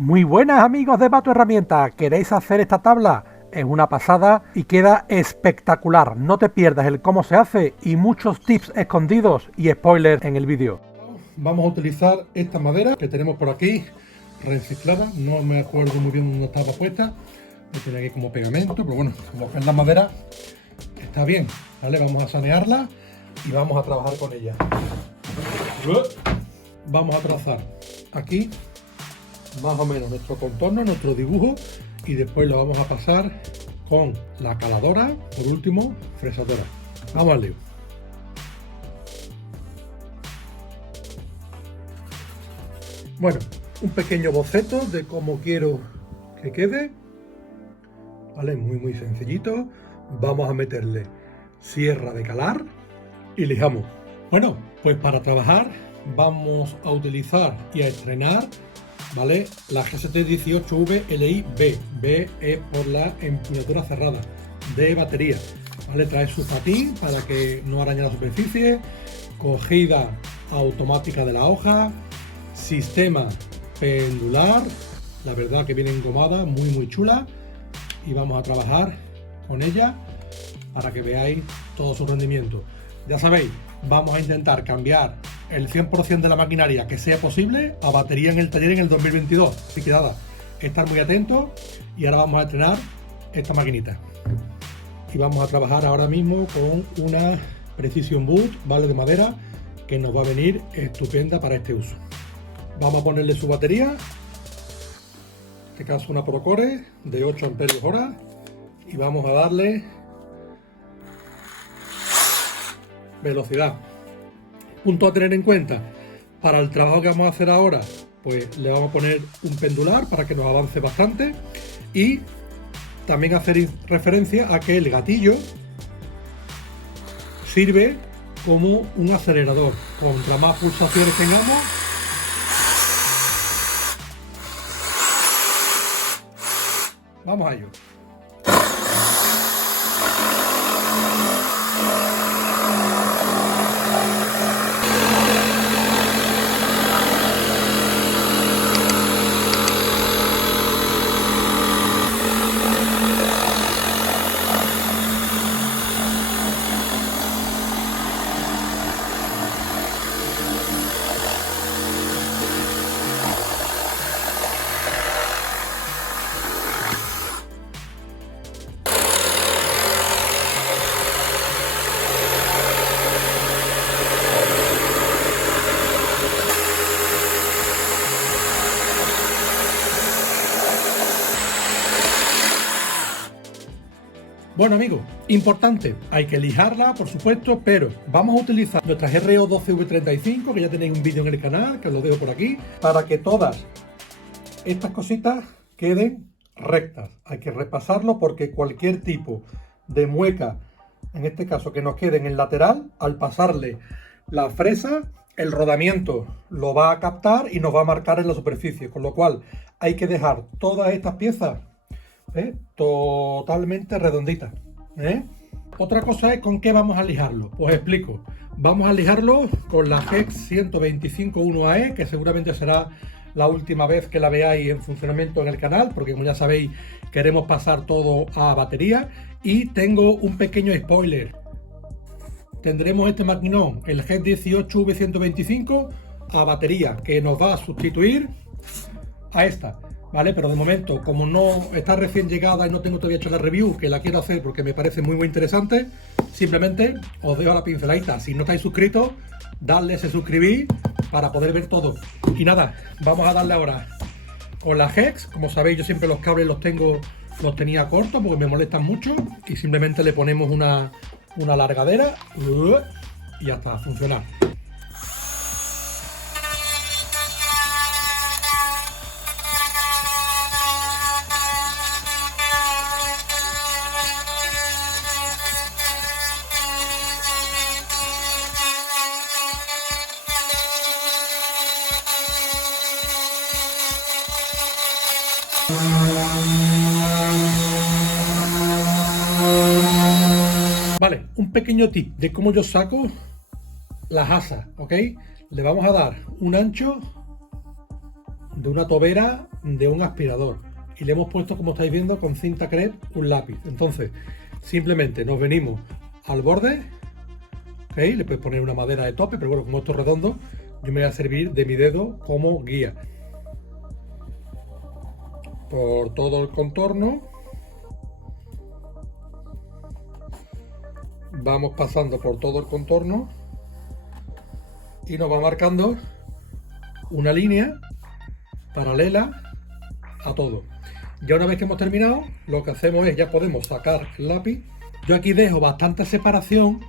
Muy buenas amigos de Bato Herramientas, ¿queréis hacer esta tabla? Es una pasada y queda espectacular, no te pierdas el cómo se hace y muchos tips escondidos y spoilers en el vídeo. Vamos a utilizar esta madera que tenemos por aquí, reciclada, no me acuerdo muy bien dónde estaba puesta, me tiene aquí como pegamento, pero bueno, como que es la madera está bien, ¿vale? Vamos a sanearla y vamos a trabajar con ella. Vamos a trazar aquí más o menos nuestro contorno, nuestro dibujo, y después lo vamos a pasar con la caladora, por último, fresadora. Vamos al lío. Bueno, un pequeño boceto de cómo quiero que quede, ¿vale? Muy sencillito. Vamos a meterle sierra de calar y lijamos. Bueno, pues para trabajar vamos a utilizar y a estrenar, ¿vale? La GST18V LI-B. B es por la empuñadura cerrada, de batería, ¿vale? Trae su patín para que no arañe la superficie, cogida automática de la hoja, sistema pendular, la verdad que viene engomada, muy chula, y vamos a trabajar con ella para que veáis todo su rendimiento. Ya sabéis, vamos a intentar cambiar el 100% de la maquinaria que sea posible a batería en el taller en el 2022. Así que nada, estar muy atentos y ahora vamos a estrenar esta maquinita. Y vamos a trabajar ahora mismo con una Precision Boot, ¿vale? De madera, que nos va a venir estupenda para este uso. Vamos a ponerle su batería, en este caso una Procore de 8 amperios hora, y vamos a darle velocidad. Punto a tener en cuenta, para el trabajo que vamos a hacer ahora, pues le vamos a poner un pendular para que nos avance bastante, y también hacer referencia a que el gatillo sirve como un acelerador. Contra más pulsaciones tengamos, vamos a ello. Bueno amigos, importante, hay que lijarla por supuesto, pero vamos a utilizar nuestra GRO12V35, que ya tenéis un vídeo en el canal, que os lo dejo por aquí, para que todas estas cositas queden rectas. Hay que repasarlo porque cualquier tipo de mueca, en este caso que nos quede en el lateral, al pasarle la fresa, el rodamiento lo va a captar y nos va a marcar en la superficie, con lo cual hay que dejar todas estas piezas totalmente redondita. Otra cosa es con qué vamos a lijarlo. Os explico. Vamos a lijarlo con la Hex 125-1AE, que seguramente será la última vez que la veáis en funcionamiento en el canal, porque como ya sabéis queremos pasar todo a batería. Y tengo un pequeño spoiler: tendremos este maquinón, el Hex 18V125, a batería, que nos va a sustituir a esta, ¿vale? Pero de momento, como no está recién llegada y no tengo todavía hecho la review, que la quiero hacer porque me parece muy interesante, simplemente os dejo la pinceladita. Si no estáis suscritos, dadle ese suscribir para poder ver todo. Y nada, vamos a darle ahora con la Hex. Como sabéis, yo siempre los cables los tenía cortos porque me molestan mucho, y simplemente le ponemos una largadera y ya está, a funcionar. Vale, un pequeño tip de cómo yo saco las asas, ¿ok? Le vamos a dar un ancho de una tobera de un aspirador y le hemos puesto, como estáis viendo, con cinta crepe un lápiz. Entonces simplemente nos venimos al borde, ¿ok? Le puedes poner una madera de tope, pero bueno, como esto es redondo, yo me voy a servir de mi dedo como guía por todo el contorno. Vamos pasando por todo el contorno y nos va marcando una línea paralela a todo. Ya una vez que hemos terminado, lo que hacemos es, ya podemos sacar el lápiz. Yo aquí dejo bastante separación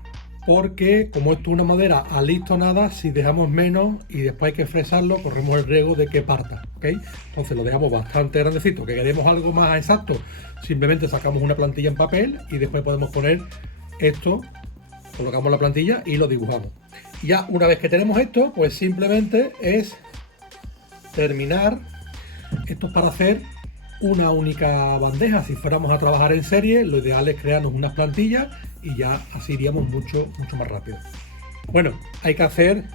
porque como esto es una madera a listo nada, si dejamos menos y después hay que fresarlo, corremos el riesgo de que parta, ¿ok? Entonces lo dejamos bastante grandecito. Que queremos algo más exacto, simplemente sacamos una plantilla en papel y después podemos poner esto, colocamos la plantilla y lo dibujamos. Ya una vez que tenemos esto, pues simplemente es terminar. Esto es para hacer una única bandeja. Si fuéramos a trabajar en serie, lo ideal es crearnos unas plantillas y ya así iríamos mucho más rápido. Bueno, hay que hacer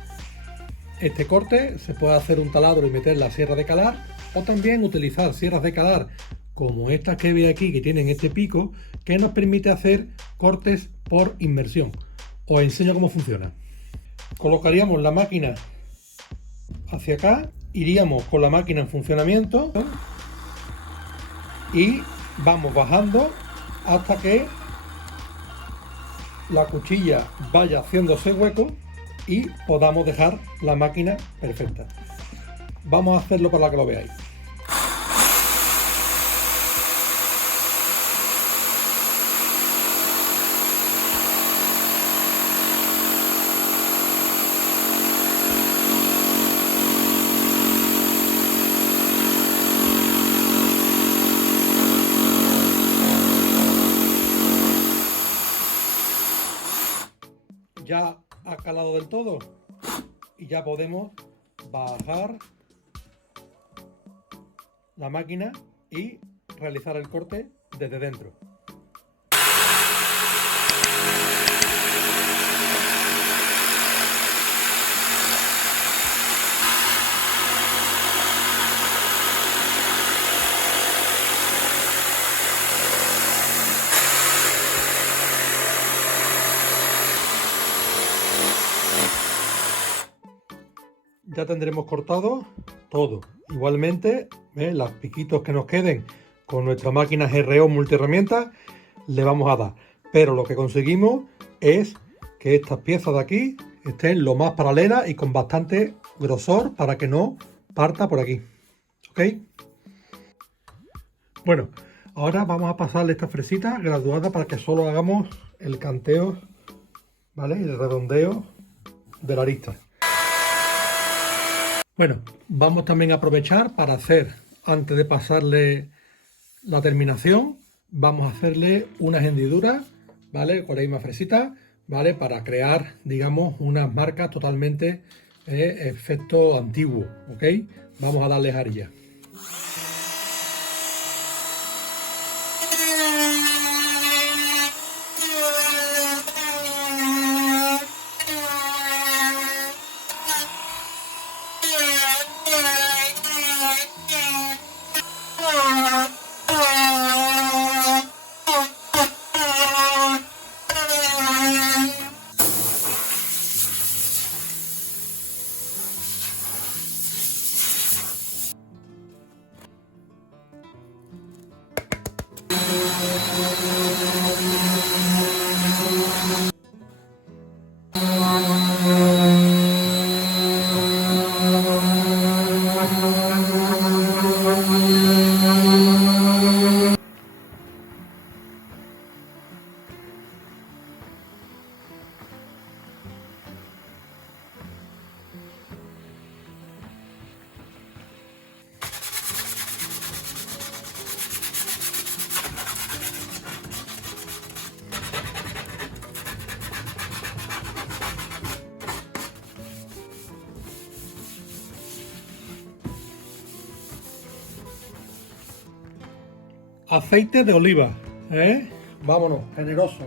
este corte. Se puede hacer un taladro y meter la sierra de calar, o también utilizar sierras de calar como estas que ve aquí, que tienen este pico, que nos permite hacer cortes por inmersión. Os enseño cómo funciona. Colocaríamos la máquina hacia acá, iríamos con la máquina en funcionamiento y vamos bajando hasta que la cuchilla vaya haciéndose hueco y podamos dejar la máquina perfecta. Vamos a hacerlo para que lo veáis. Ya ha calado del todo y ya podemos bajar la máquina y realizar el corte desde dentro. Ya tendremos cortado todo. Igualmente, los piquitos que nos queden con nuestra máquina GRO multiherramientas le vamos a dar. Pero lo que conseguimos es que estas piezas de aquí estén lo más paralelas y con bastante grosor para que no parta por aquí. ¿Ok? Bueno, ahora vamos a pasarle esta fresita graduada para que solo hagamos el canteo, ¿vale? Y el redondeo de la arista. Bueno, vamos también a aprovechar para hacer, antes de pasarle la terminación, vamos a hacerle unas hendiduras, ¿vale? Con la misma fresita, ¿vale? Para crear, digamos, unas marcas totalmente efecto antiguo, ¿ok? Vamos a darle jarilla. Aceite de oliva, ¿eh? Vámonos, generoso.